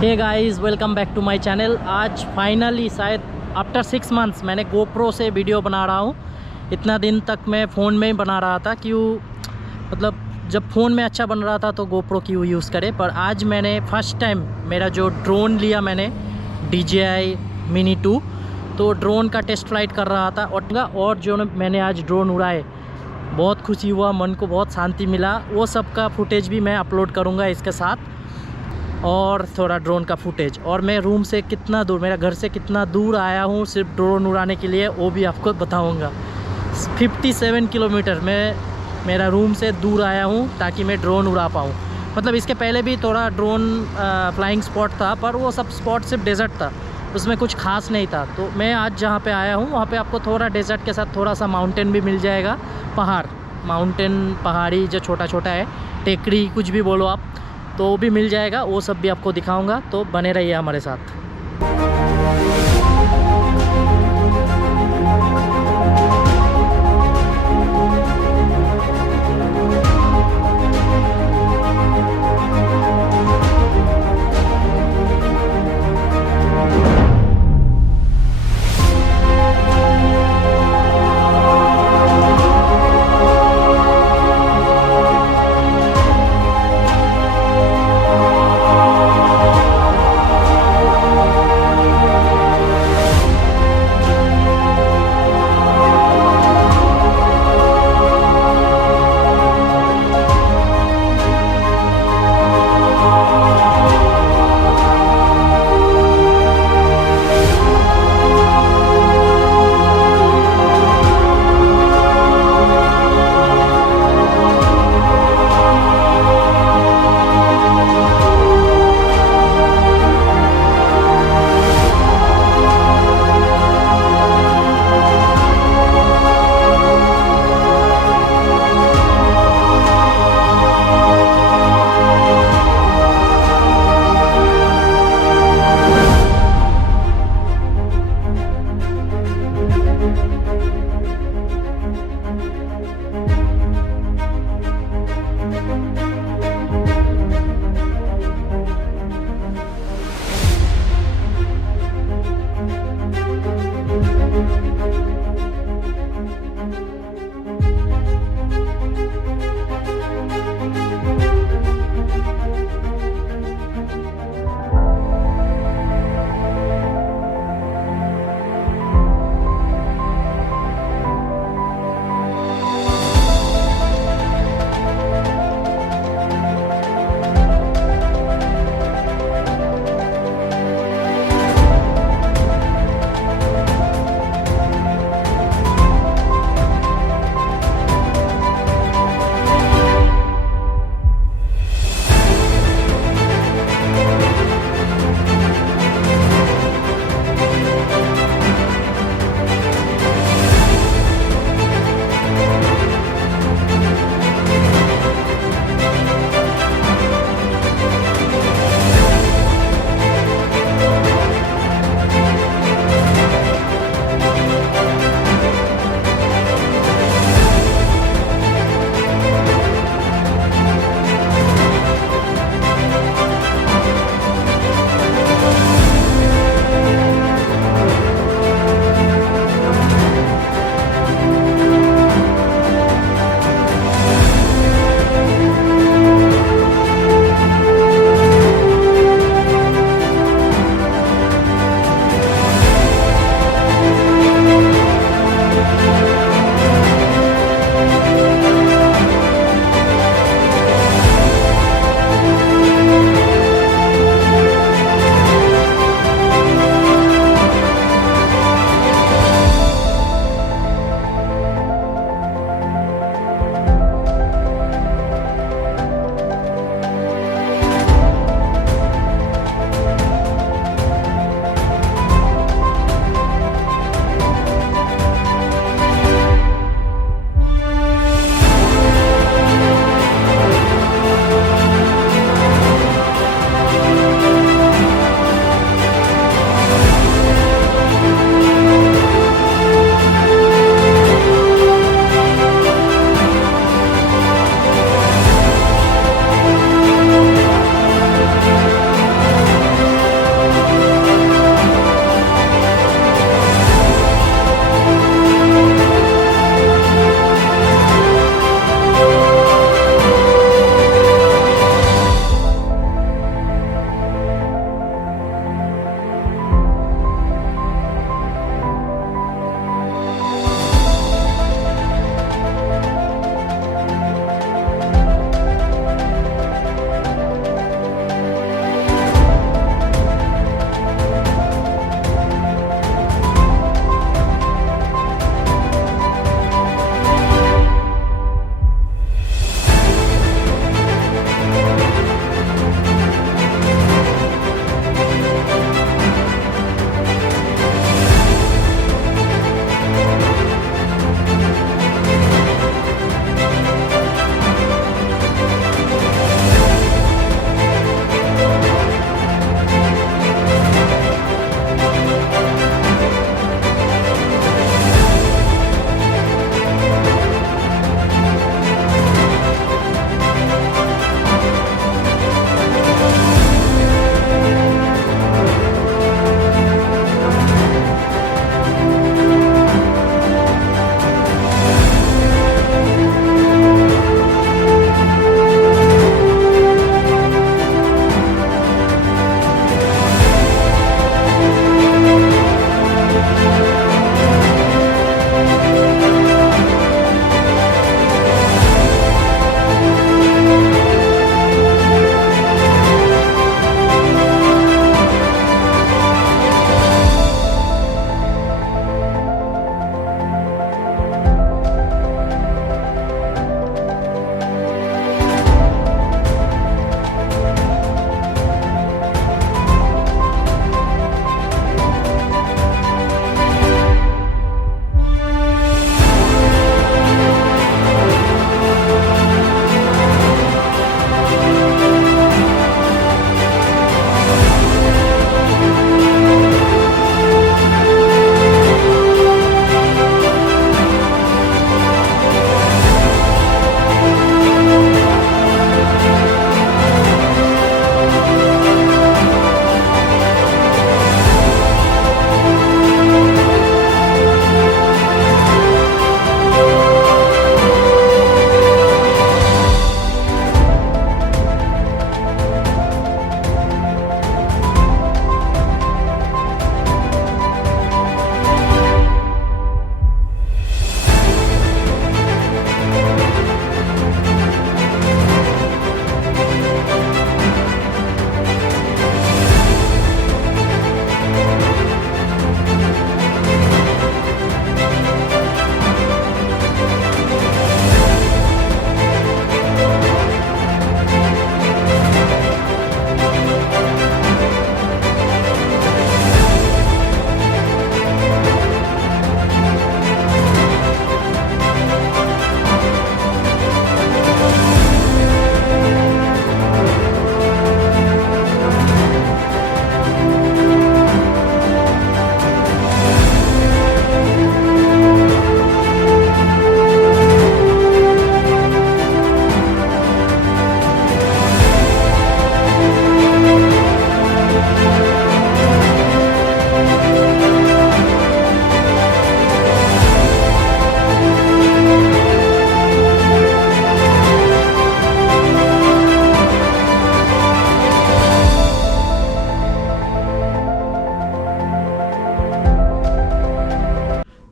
Hey guys, welcome back to my channel. आज finally शायद after 6 months मैंने GoPro से वीडियो बना रहा हूँ। इतना दिन तक मैं फ़ोन में ही बना रहा था, क्यों मतलब जब फ़ोन में अच्छा बन रहा था तो गोप्रो क्यों यूज़ करे। पर आज मैंने फ़र्स्ट टाइम मेरा जो ड्रोन लिया मैंने DJI Mini 2, तो ड्रोन का टेस्ट फ्लाइट कर रहा था। और जो मैंने आज ड्रोन उड़ाए, बहुत खुशी हुआ, मन को बहुत शांति मिला। वो सब का फुटेज भी मैं अपलोड करूँगा इसके साथ, और थोड़ा ड्रोन का फुटेज। और मैं रूम से कितना दूर, मेरा घर से कितना दूर आया हूँ सिर्फ ड्रोन उड़ाने के लिए, वो भी आपको बताऊँगा। 57 किलोमीटर मैं मेरा रूम से दूर आया हूँ ताकि मैं ड्रोन उड़ा पाऊँ। मतलब इसके पहले भी थोड़ा ड्रोन फ्लाइंग स्पॉट था, पर वो सब स्पॉट सिर्फ डेजर्ट था, उसमें कुछ खास नहीं था। तो मैं आज जहाँ पे आया हूँ वहाँ पे आपको थोड़ा डेजर्ट के साथ थोड़ा सा माउंटेन भी मिल जाएगा। माउंटेन, पहाड़ी जो छोटा छोटा है, टेकड़ी कुछ भी बोलो आप, तो वो भी मिल जाएगा। वो सब भी आपको दिखाऊंगा, तो बने रहिए हमारे साथ।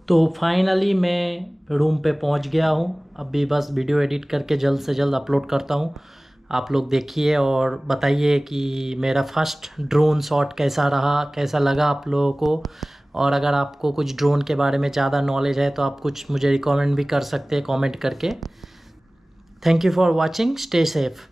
तो फाइनली मैं रूम पे पहुंच गया हूं। अभी बस वीडियो एडिट करके जल्द से जल्द अपलोड करता हूं। आप लोग देखिए और बताइए कि मेरा फर्स्ट ड्रोन शॉट कैसा रहा, कैसा लगा आप लोगों को। और अगर आपको कुछ ड्रोन के बारे में ज़्यादा नॉलेज है तो आप कुछ मुझे रिकमेंड भी कर सकते हैं कमेंट करके। Thank you for watching, stay safe.